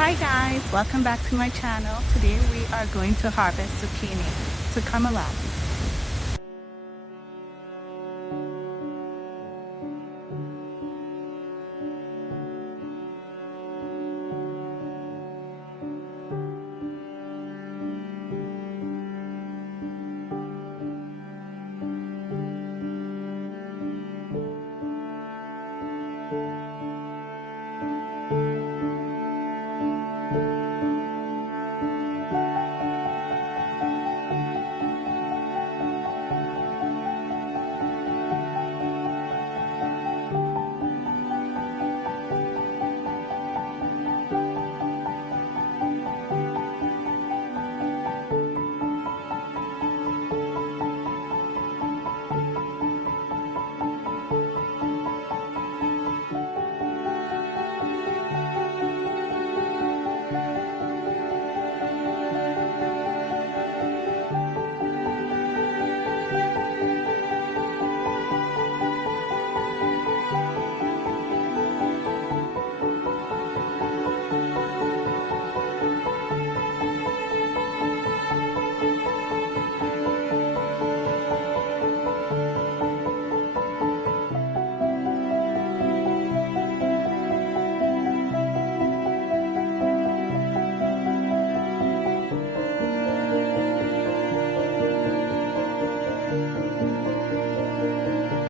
Hi guys, welcome back to my channel. Today we are going to harvest zucchini, so come along.